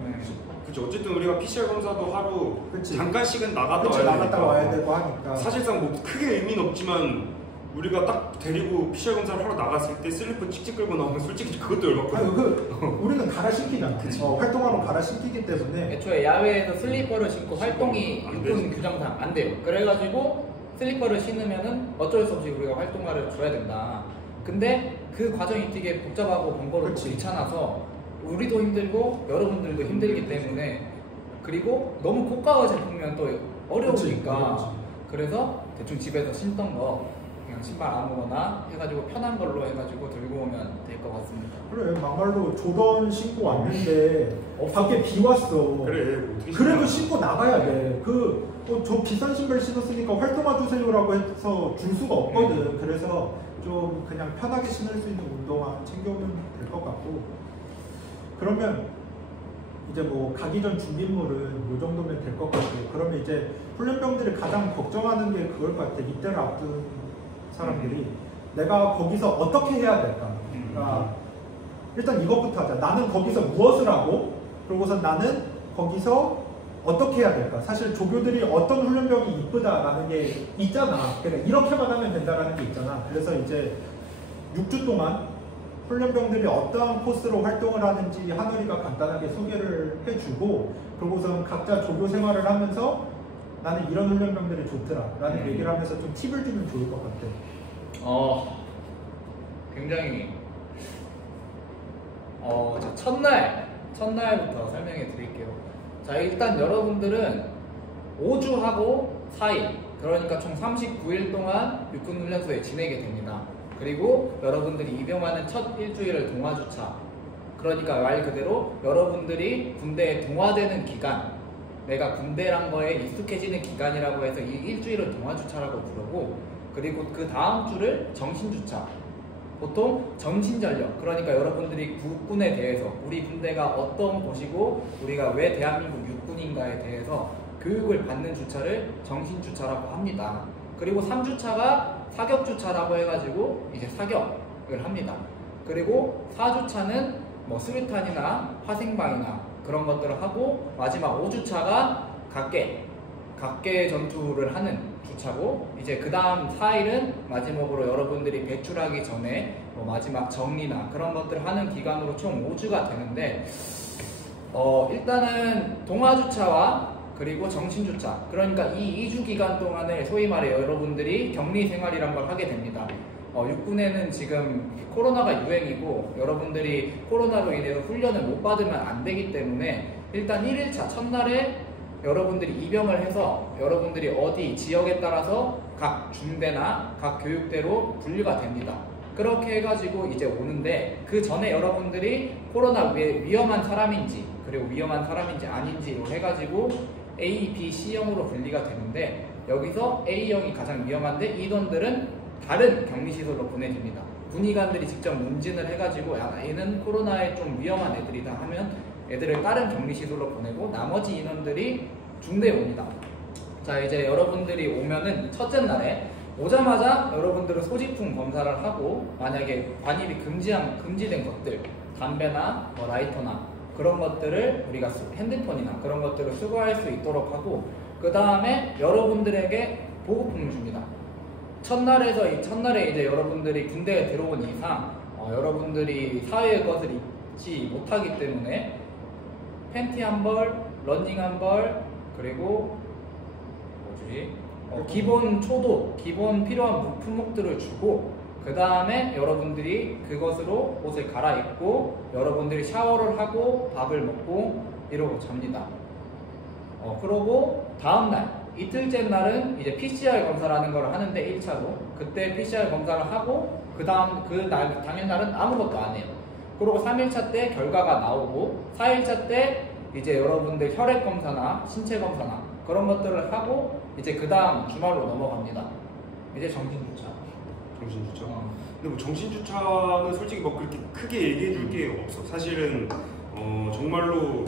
그치. 어쨌든 우리가 PCR 검사도 하루 그치. 잠깐씩은 나갔다 와야 되고 하니까 사실상 뭐 크게 의미는 없지만 우리가 딱 데리고 PCR 검사를 하러 나갔을 때 슬리퍼 찍찍 끌고 나오면 솔직히 그것도 열받거든. 우리는 갈아 신기잖아. 활동화로 갈아 신기기 때문에 애초에 야외에서 슬리퍼를 신고 활동이 육군 규정상 안 돼요. 그래가지고 슬리퍼를 신으면은 어쩔 수 없이 우리가 활동화를 줘야 된다. 근데 그 과정이 되게 복잡하고 번거롭고 귀찮아서 우리도 힘들고 여러분들도 힘들기 때문에 그리고 너무 고가 제품이면 또 어려우니까 그래서 대충 집에서 신던 거 그냥 신발 아무거나 해가지고 편한 걸로 해가지고 들고 오면 될 것 같습니다. 그래 막말로 조던 신고 왔는데 밖에 비 왔어. 그래도 신고 나가야 돼. 저 비싼 신발 신었으니까 활동화 주세요라고 해서 줄 수가 없거든. 그래서 좀 그냥 편하게 신을 수 있는 운동화 챙겨오면 될 것 같고 그러면 이제 뭐 가기 전 준비물은 이 정도면 될 것 같고 그러면 이제 훈련병들이 가장 걱정하는 게 그걸 것 같아. 입대를 앞둔 사람들이 내가 거기서 어떻게 해야 될까? 그러니까 일단 이것부터 하자. 나는 거기서 무엇을 하고 그러고서 나는 거기서 어떻게 해야 될까? 사실 조교들이 어떤 훈련병이 이쁘다라는 게 있잖아. 그러니까 이렇게만 하면 된다라는 게 있잖아. 그래서 이제 6주 동안 훈련병들이 어떠한 코스로 활동을 하는지 한우리가 간단하게 소개를 해주고 그러고선 각자 조교 생활을 하면서 나는 이런 훈련병들이 좋더라 라는 얘기를 하면서 좀 팁을 주면 좋을 것 같아. 굉장히 자, 첫날부터 설명해 드릴게요. 자, 일단 여러분들은 5주하고 4일 그러니까 총 39일 동안 육군훈련소에 지내게 됩니다. 그리고 여러분들이 입영하는 첫 일주일을 동아주차 그러니까 말 그대로 여러분들이 군대에 동화되는 기간 내가 군대란 거에 익숙해지는 기간이라고 해서 이 일주일을 동아주차라고 부르고 그리고 그 다음 주를 정신주차 보통 정신전력 그러니까 여러분들이 국군에 대해서 우리 군대가 어떤 곳이고 우리가 왜 대한민국 육군인가에 대해서 교육을 받는 주차를 정신주차라고 합니다. 그리고 3주차가 사격주차라고 해가지고 이제 사격을 합니다. 그리고 4주차는 뭐 수류탄이나 화생방이나 그런 것들을 하고 마지막 5주차가 각계 전투를 하는 주차고 이제 그 다음 4일은 마지막으로 여러분들이 배출하기 전에 뭐 마지막 정리나 그런 것들을 하는 기간으로 총 5주가 되는데 일단은 동아주차와 그리고 정신주차 그러니까 이 2주 기간 동안에 소위 말해 여러분들이 격리생활이란 걸 하게 됩니다. 육군에는 지금 코로나가 유행이고 여러분들이 코로나로 인해서 훈련을 못 받으면 안 되기 때문에 일단 1일차 첫날에 여러분들이 입영을 해서 여러분들이 어디 지역에 따라서 각 중대나 각 교육대로 분류가 됩니다. 그렇게 해가지고 이제 오는데 그 전에 여러분들이 코로나 위험한 사람인지 그리고 위험한 사람인지 아닌지로 해가지고 A, B, C형으로 분리가 되는데 여기서 A형이 가장 위험한데 인원들은 다른 격리시설로 보내집니다. 군의관들이 직접 문진을 해가지고 야, 얘는 코로나에 좀 위험한 애들이다 하면 애들을 다른 격리시설로 보내고 나머지 인원들이 중대에 옵니다. 자, 이제 여러분들이 오면은 첫째 날에 오자마자 여러분들은 소지품 검사를 하고 만약에 관입이 금지된 것들, 담배나 라이터나 그런 것들을 우리가 핸드폰이나 그런 것들을 수거할 수 있도록 하고, 그 다음에 여러분들에게 보호품을 줍니다. 첫날에 이제 여러분들이 군대에 들어온 이상 여러분들이 사회의 것을 잊지 못하기 때문에 팬티 한 벌, 러닝 한 벌, 그리고 기본 초도, 기본 필요한 품목들을 주고, 그 다음에 여러분들이 그것으로 옷을 갈아입고 여러분들이 샤워를 하고 밥을 먹고 이러고 잡니다. 그러고 다음날 이틀째 날은 이제 PCR 검사라는 걸 하는데 1차로 그때 PCR 검사를 하고 당일날은 아무것도 안 해요. 그리고 3일차 때 결과가 나오고 4일차 때 이제 여러분들 혈액 검사나 신체 검사나 그런 것들을 하고 이제 그 다음 주말로 넘어갑니다. 이제 정신주차. 근데 뭐 정신주차는 솔직히 뭐 그렇게 크게 얘기해 줄 게 없어. 사실은 정말로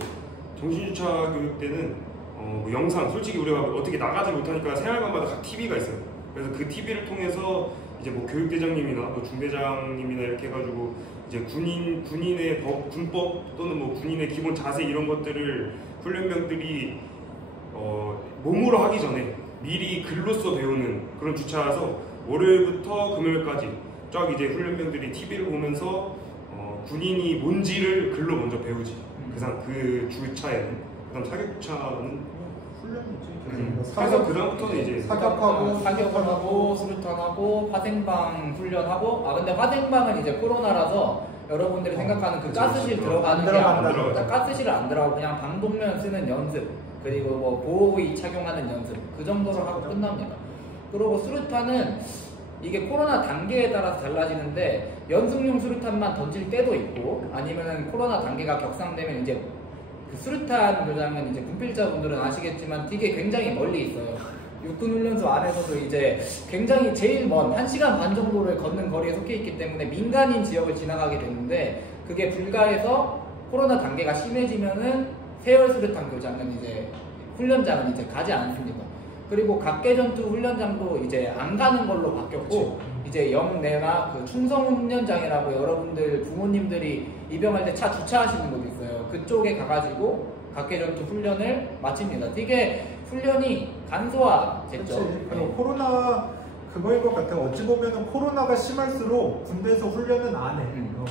정신주차 교육 때는 뭐 영상, 솔직히 우리가 어떻게 나가지 못하니까 생활관마다 각 TV가 있어요. 그래서 그 TV를 통해서 이제 뭐 교육대장님이나 뭐 중대장님이나 이렇게 해가지고 이제 군인의 군법 또는 뭐 군인의 기본 자세 이런 것들을 훈련병들이 몸으로 하기 전에 미리 글로써 배우는 그런 주차라서 월요일부터 금요일까지 쫙 이제 훈련병들이 TV를 보면서 군인이 뭔지를 글로 먼저 배우지. 그 주차에는, 그다음 사격주차는 훈련이지. 그래서 그다음부터는 이제 사격을 하고 수류탄하고 화생방 훈련하고. 근데 화생방은 이제 코로나라서 여러분들이 생각하는 그 가스실 들어가는 게 가스실 안 들어가고 그냥 방독면 쓰는 연습, 그리고 뭐 보호의 착용하는 연습, 그 정도로 하고 끝납니다. 그리고 수류탄은 이게 코로나 단계에 따라서 달라지는데 연승용 수류탄만 던질 때도 있고, 아니면은 코로나 단계가 격상되면 이제 그 수류탄 교장은 이제 군필자분들은 아시겠지만 되게 굉장히 멀리 있어요. 육군훈련소 안에서도 이제 굉장히 제일 먼 1시간 반 정도를 걷는 거리에 속해 있기 때문에 민간인 지역을 지나가게 되는데, 그게 불가해서 코로나 단계가 심해지면은 세월 수류탄 교장은 이제 훈련장은 이제 가지 않습니다. 그리고 각계전투 훈련장도 이제 안 가는 걸로 바뀌었고, 이제 영내나 그 충성훈련장이라고 여러분들 부모님들이 입영할 때 차 주차하시는 곳이 있어요. 그쪽에 가가지고 각계전투 훈련을 마칩니다. 되게 훈련이 간소화됐죠. 그리고 코로나 그거인 것 같아요. 어찌 보면은 코로나가 심할수록 군대에서 훈련은 안 해.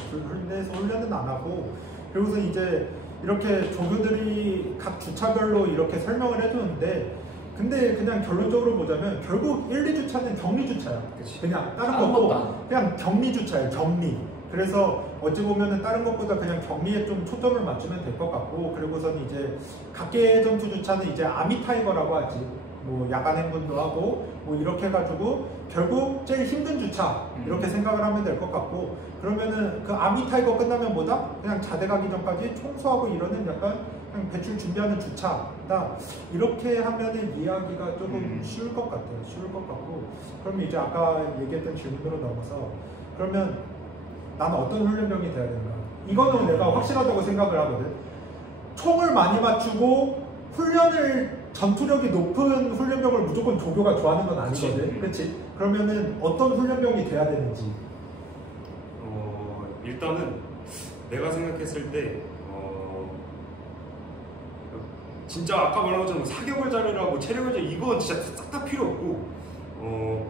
군대에서 훈련은 안 하고, 그리고서 이제 이렇게 조교들이 각 주차별로 이렇게 설명을 해주는데, 근데 그냥 결론적으로 보자면 결국 1, 2주차는 격리주차야. 그냥 다른 것도 그냥 격리주차예요. 격리. 그래서 어찌 보면은 다른 것보다 그냥 격리에 좀 초점을 맞추면 될 것 같고, 그리고선 이제 각계전투 주차는 이제 아미타이거라고 하지. 뭐 야간 행군도 하고 뭐 이렇게 해가지고 결국 제일 힘든 주차 이렇게 생각을 하면 될 것 같고, 그러면은 그 아미타이거 끝나면 뭐다? 그냥 자대 가기 전까지 청소하고 이러는 약간 그냥 배출 준비하는 주차다. 이렇게 하면은 이해하기가 조금 쉬울 것 같아요. 쉬울 것 같고, 그러면 이제 아까 얘기했던 질문으로 넘어서, 그러면 나는 어떤 훈련병이 돼야 되는가? 이거는 내가 확실하다고 생각을 하거든. 총을 많이 맞추고 전투력이 높은 훈련병을 무조건 조교가 좋아하는 건 아니거든. 그렇지? 그러면은 어떤 훈련병이 돼야 되는지. 일단은 내가 생각했을 때 진짜 아까 말한 것처럼 사격을 잘해라, 뭐 체력을 잘해, 이거 진짜 싹 다 필요 없고,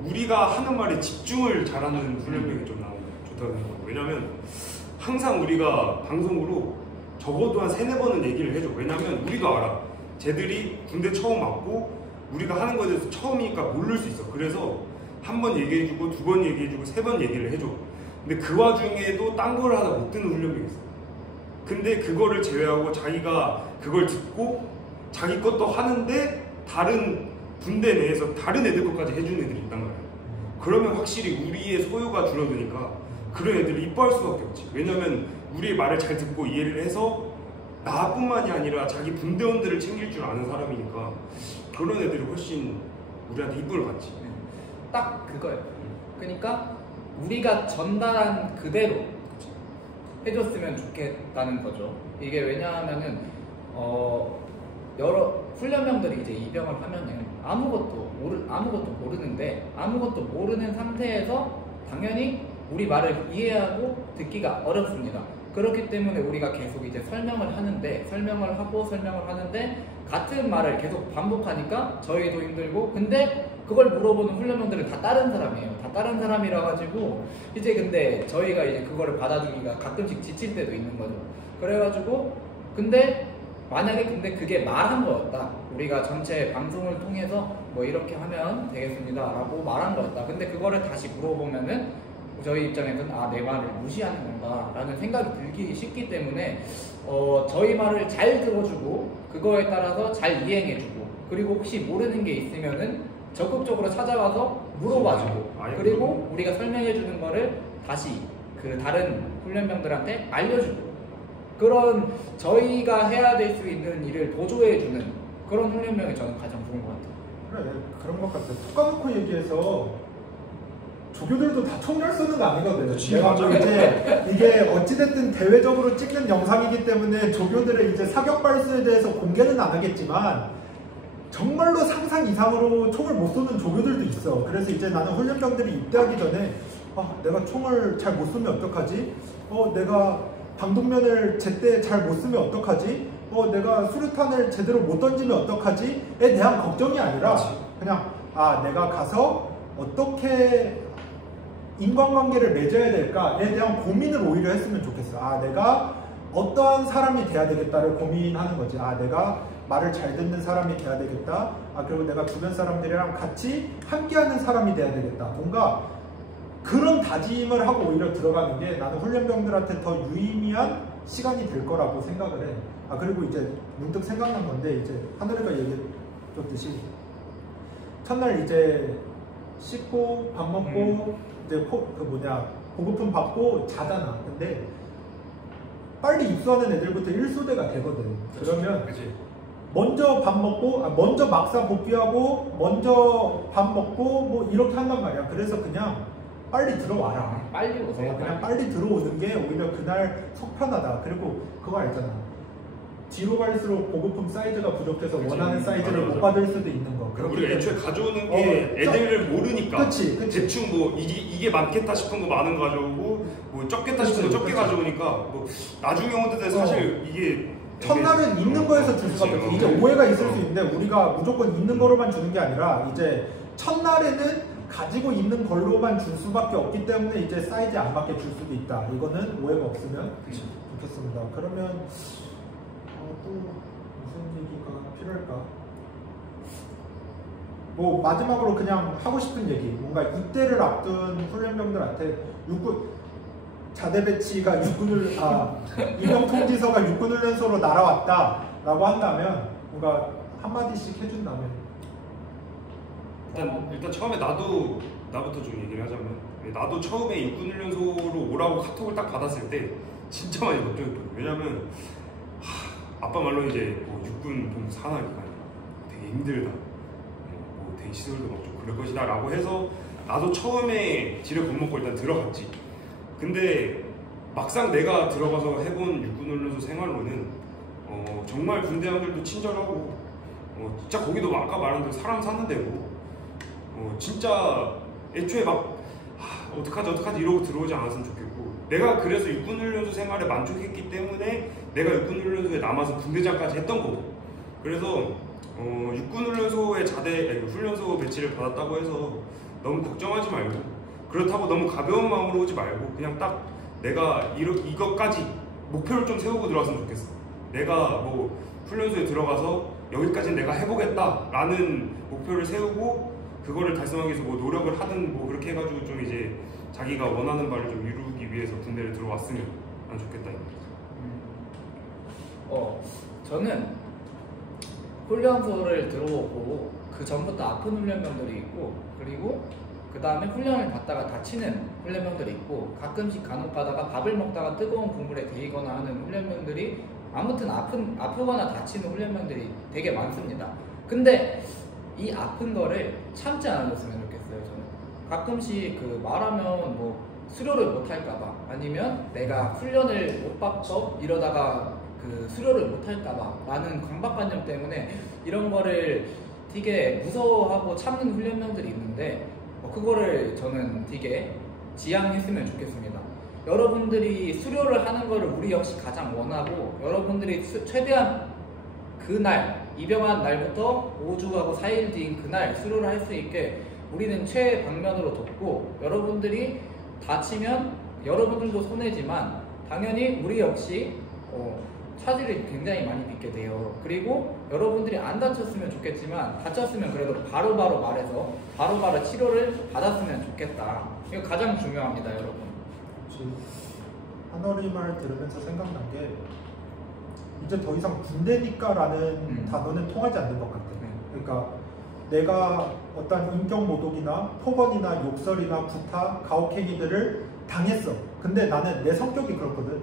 우리가 하는 말에 집중을 잘하는 훈련병이 좀 나오면 좋다고 생각해요. 왜냐면 항상 우리가 방송으로 적어도 한 3-4번은 얘기를 해줘. 왜냐면 우리도 알아. 쟤들이 군대 처음 왔고 우리가 하는 거에 대해서 처음이니까 모를 수 있어. 그래서 한 번 얘기해주고 2번 얘기해주고 3번 얘기를 해줘. 근데 그 와중에도 딴 걸 하다 못 듣는 훈련병이 있어. 근데 그거를 제외하고 자기가 그걸 듣고 자기 것도 하는데 다른 군대 내에서 다른 애들 것까지 해주는 애들이 있단 말이야. 그러면 확실히 우리의 소요가 줄어드니까 그런 애들을 이뻐할 수밖에 없지. 왜냐면 우리의 말을 잘 듣고 이해를 해서 나뿐만이 아니라 자기 분대원들을 챙길 줄 아는 사람이니까 그런 애들이 훨씬 우리한테 이쁨을 받지. 딱 그거예요. 그러니까 우리가 전달한 그대로 해줬으면 좋겠다는 거죠. 이게 왜냐하면은 여러 훈련병들이 이제 입영을 하면은 아무것도 모르는데 아무것도 모르는 상태에서 당연히 우리 말을 이해하고 듣기가 어렵습니다. 그렇기 때문에 우리가 계속 이제 설명을 하는데 같은 말을 계속 반복하니까 저희도 힘들고, 근데 그걸 물어보는 훈련병들은 다 다른 사람이에요. 다 다른 사람이라 가지고 이제 근데 저희가 이제 그거를 받아주기가 가끔씩 지칠 때도 있는 거죠. 그래가지고 근데 만약에 근데 그게 말한 거였다. 우리가 전체 방송을 통해서 뭐 이렇게 하면 되겠습니다 라고 말한 거였다. 근데 그거를 다시 물어보면은 저희 입장에서는 아, 내 말을 무시하는 건가 라는 생각이 들기 쉽기 때문에 저희 말을 잘 들어주고 그거에 따라서 잘 이행해주고, 그리고 혹시 모르는 게 있으면은 적극적으로 찾아와서 물어봐주고, 그리고 우리가 설명해주는 거를 다시 그 다른 훈련병들한테 알려주고, 그런 저희가 해야 될 수 있는 일을 보조해주는 그런 훈련병이 저는 가장 좋은 것 같아요. 그래, 그런 것 같아. 툭 까놓고 얘기해서 조교들도 다 총잘 쏘는 거 아니거든. 내가 이제 이게 어찌됐든 대외적으로 찍는 영상이기 때문에 조교들의 이제 사격 발수에 대해서 공개는 안 하겠지만 정말로 상상 이상으로 총을 못 쏘는 조교들도 있어. 그래서 이제 나는 훈련병들이 입대하기 전에 내가 총을 잘 못 쏘면 어떡하지? 내가 방독면을 제때 잘 못 쓰면 어떡하지? 내가 수류탄을 제대로 못 던지면 어떡하지? 에 대한 걱정이 아니라 그냥 내가 가서 어떻게 인간관계를 맺어야 될까에 대한 고민을 오히려 했으면 좋겠어. 내가 어떠한 사람이 돼야 되겠다를 고민하는 거지. 내가 말을 잘 듣는 사람이 돼야 되겠다. 그리고 내가 주변 사람들이랑 같이 함께하는 사람이 돼야 되겠다. 뭔가 그런 다짐을 하고 오히려 들어가는 게 나는 훈련병들한테 더 유의미한 시간이 될 거라고 생각을 해. 그리고 이제 문득 생각난 건데, 이제 하늘이가 얘기해줬듯이 첫날 이제 씻고 밥 먹고 이제 보급품 받고 자잖아. 근데 빨리 입소하는 애들부터 일소대가 되거든. 그러면 먼저 밥 먹고 먼저 막사 복귀하고 먼저 밥 먹고 뭐 이렇게 한단 말이야. 그래서 그냥 빨리 들어와라. 빨리 오세요. 그냥 빨리 들어오는 게 오히려 그날 속 편하다. 그리고 그거 알잖아. 뒤로 갈수록 보급품 사이즈가 부족해서 원하는 사이즈를 못 받을 수도 있는 거. 우리가 애초에 가져오는 게 애들을 모르니까. 그치. 대충 뭐 이게 많겠다 싶은 거 많은 거 가져오고 뭐 적겠다 싶은 거 적게 가져오니까 뭐 나중에 오는 데 사실 이게 첫날은 있는 거에서 줄 수밖에 없어. 이제 오해가 있을 수 있는데 우리가 무조건 있는 거로만 주는 게 아니라 이제 첫날에는 가지고 있는 걸로만 줄 수밖에 없기 때문에 이제 사이즈에 안 맞게 줄 수도 있다. 이거는 오해가 없으면 좋겠습니다. 그러면 또 무슨 얘기가 필요할까? 뭐 마지막으로 그냥 하고 싶은 얘기, 뭔가 입대를 앞둔 훈련병들한테 자대 배치가 임용 통지서가 육군훈련소로 날아왔다라고 한다면 뭔가 한마디씩 해준다면. 일단 처음에 나부터 좀 얘기를 하자면, 나도 처음에 육군훈련소로 오라고 카톡을 딱 받았을 때 진짜 많이 걱정했거든. 왜냐면 아빠 말로 이제 뭐 육군 좀 산하니까 되게 힘들다, 뭐 되게 시설도 막 좀 그럴 것이다 라고 해서 나도 처음에 지를 겁먹고 일단 들어갔지. 근데 막상 내가 들어가서 해본 육군훈련소 생활로는 정말 군대원들도 친절하고 진짜 거기도 아까 말한 대로 사람 사는 데고 진짜 애초에 막 어떡하지 이러고 들어오지 않았으면 좋겠고, 내가 그래서 육군훈련소 생활에 만족했기 때문에 내가 육군훈련소에 남아서 분대장까지 했던 거고, 그래서 육군훈련소의 훈련소 배치를 받았다고 해서 너무 걱정하지 말고, 그렇다고 너무 가벼운 마음으로 오지 말고 그냥 딱 내가 이것까지 목표를 좀 세우고 들어왔으면 좋겠어. 내가 뭐 훈련소에 들어가서 여기까지는 내가 해보겠다라는 목표를 세우고 그거를 달성하기 위해서 뭐 노력을 하든 뭐 그렇게 해가지고 좀 이제 자기가 원하는 바를 좀 이루기 위해서 군대를 들어왔으면 난 좋겠다. 저는 훈련소를 들어오고 그 전부터 아픈 훈련병들이 있고, 그리고 그 다음에 훈련을 받다가 다치는 훈련병들이 있고, 가끔씩 간혹 가다가 밥을 먹다가 뜨거운 국물에 데이거나 하는 훈련병들이, 아무튼 아프거나 다치는 훈련병들이 되게 많습니다. 근데 이 아픈 거를 참지 않아줬으면 좋겠어요. 저는 가끔씩 그 말하면 뭐 수료를 못 할까봐 아니면 내가 훈련을 못 받고 이러다가 그 수료를 못 할까봐 라는 강박관념 때문에 이런 거를 되게 무서워하고 참는 훈련병들이 있는데 그거를 저는 되게 지양했으면 좋겠습니다. 여러분들이 수료를 하는 거를 우리 역시 가장 원하고 여러분들이 최대한 그날 입영한 날부터 5주하고 4일 뒤인 그날 수료를 할 수 있게 우리는 최방면으로 돕고 여러분들이 다치면 여러분들도 손해지만 당연히 우리 역시 차질을 굉장히 많이 빚게 돼요. 그리고 여러분들이 안 다쳤으면 좋겠지만 다쳤으면 그래도 바로바로 말해서 바로바로 치료를 받았으면 좋겠다. 이거 가장 중요합니다, 여러분. 한월이 말 들으면서 생각난 게 이제 더 이상 군대니까라는 단어는 통하지 않는 것 같아. 그러니까 내가 어떤 인격 모독이나 폭언이나 욕설이나 구타, 가혹행위들을 당했어. 근데 나는 내 성격이 그렇거든.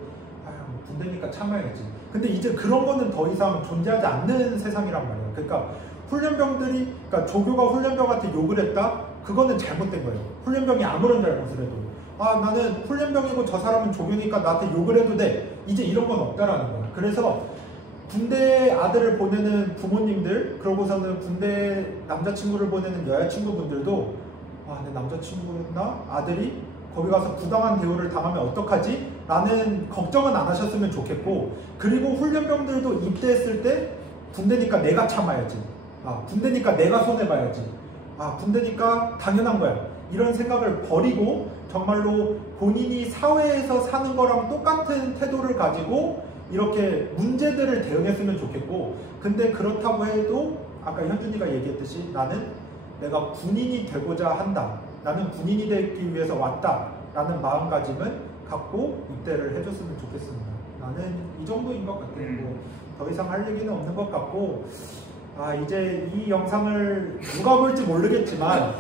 뭐 군대니까 참아야지. 근데 이제 그런 거는 더 이상 존재하지 않는 세상이란 말이야. 그러니까 훈련병들이, 그러니까 조교가 훈련병한테 욕을 했다? 그거는 잘못된 거예요. 훈련병이 아무런 잘못을 해도. 나는 훈련병이고 저 사람은 조교니까 나한테 욕을 해도 돼. 이제 이런 건 없다라는 거야. 그래서 군대 아들을 보내는 부모님들, 그러고서는 군대 남자친구를 보내는 여자친구분들도 내 남자친구나 아들이 거기 가서 부당한 대우를 당하면 어떡하지? 라는 걱정은 안 하셨으면 좋겠고, 그리고 훈련병들도 입대했을 때 군대니까 내가 참아야지. 군대니까 내가 손해봐야지. 군대니까 당연한 거야. 이런 생각을 버리고 정말로 본인이 사회에서 사는 거랑 똑같은 태도를 가지고 이렇게 문제들을 대응했으면 좋겠고, 근데 그렇다고 해도 아까 현준이가 얘기했듯이 나는 내가 군인이 되고자 한다, 나는 군인이 되기 위해서 왔다 라는 마음가짐을 갖고 입대를 해줬으면 좋겠습니다. 나는 이 정도인 것 같아요. 더 이상 할 얘기는 없는 것 같고, 이제 이 영상을 누가 볼지 모르겠지만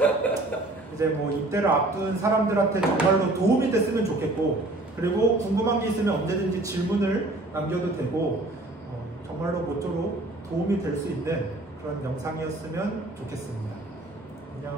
이제 뭐 입대를 앞둔 사람들한테 정말로 도움이 됐으면 좋겠고, 그리고 궁금한 게 있으면 언제든지 질문을 남겨도 되고, 정말로 모쪼록 도움이 될 수 있는 그런 영상이었으면 좋겠습니다. 안녕.